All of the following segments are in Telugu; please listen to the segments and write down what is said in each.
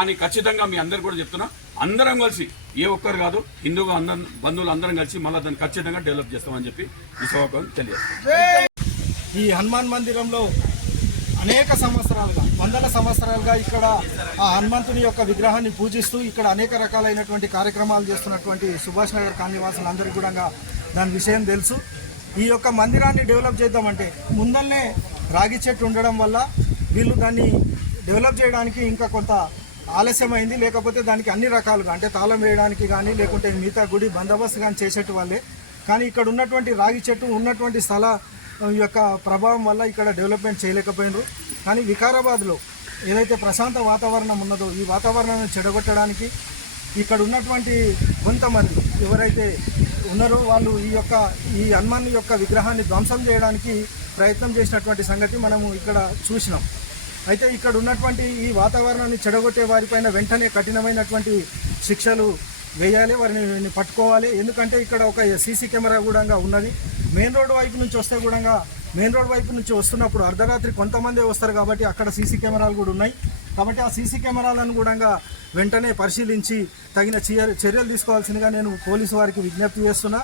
కానీ ఖచ్చితంగా మీ అందరు కూడా చెప్తున్నా, అందరం కలిసి ఏ ఒక్కరు కాదు హిందూగా అందరం బంధువులు అందరం కలిసి మళ్ళీ దాన్ని ఖచ్చితంగా డెవలప్ చేస్తామని చెప్పి ఈ సభకు తెలియజేస్తాం. ఈ హనుమాన్ మందిరంలో అనేక సంవత్సరాలుగా, వందల సంవత్సరాలుగా ఇక్కడ ఆ హనుమంతుని యొక్క విగ్రహాన్ని పూజిస్తూ ఇక్కడ అనేక రకాలైనటువంటి కార్యక్రమాలు చేస్తున్నటువంటి సుభాష్ నగర్ కాలనీవాసులందరికీ కూడా దాని విషయం తెలుసు. ఈ యొక్క మందిరాన్ని డెవలప్ చేద్దామంటే ముందల్నే రాగి చెట్టు ఉండడం వల్ల వీళ్ళు దాన్ని డెవలప్ చేయడానికి ఇంకా కొంత ఆలస్యమైంది. లేకపోతే దానికి అన్ని రకాలుగా అంటే తాళం వేయడానికి కానీ లేకుంటే మిగతా గుడి బందోబస్తు కానీ చేసేటి వాళ్ళే. కానీ ఇక్కడ ఉన్నటువంటి రాగి చెట్టు ఉన్నటువంటి స్థల యొక్క ప్రభావం వల్ల ఇక్కడ డెవలప్మెంట్ చేయలేకపోయినారు. కానీ వికారాబాద్లో ఏదైతే ప్రశాంత వాతావరణం ఉన్నదో ఈ వాతావరణాన్ని చెడగొట్టడానికి ఇక్కడ ఉన్నటువంటి కొంతమంది ఎవరైతే ఉన్నారో వాళ్ళు ఈ హనుమాన్ యొక్క విగ్రహాన్ని ధ్వంసం చేయడానికి ప్రయత్నం చేసినటువంటి సంగతి మనము ఇక్కడ చూసినాం. అయితే ఇక్కడ ఉన్నటువంటి ఈ వాతావరణాన్ని చెడగొట్టే వారిపైన వెంటనే కఠినమైనటువంటి శిక్షలు వేయాలి, వారిని పట్టుకోవాలి. ఎందుకంటే ఇక్కడ ఒక సీసీ కెమెరా కూడా ఉన్నది. మెయిన్ రోడ్ వైపు నుంచి వస్తే కూడా మెయిన్ రోడ్ వైపు నుంచి వస్తున్నప్పుడు అర్ధరాత్రి కొంతమంది వస్తారు కాబట్టి అక్కడ సీసీ కెమెరాలు కూడా ఉన్నాయి. కాబట్టి ఆ సీసీ కెమెరాలను కూడా వెంటనే పరిశీలించి తగిన చర్యలు తీసుకోవాల్సిందిగా నేను పోలీసు వారికి విజ్ఞప్తి చేస్తున్నా.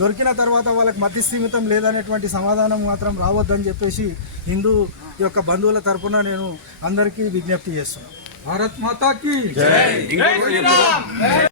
దొరికిన తర్వాత వాళ్ళకి మతి స్థిమితం లేదనేటువంటి సమాధానం మాత్రం రావద్దని చెప్పేసి హిందూ యొక్క బంధువుల తరఫున నేను అందరికీ విజ్ఞప్తి చేస్తున్నాను. భారత్ మాతాకి జై.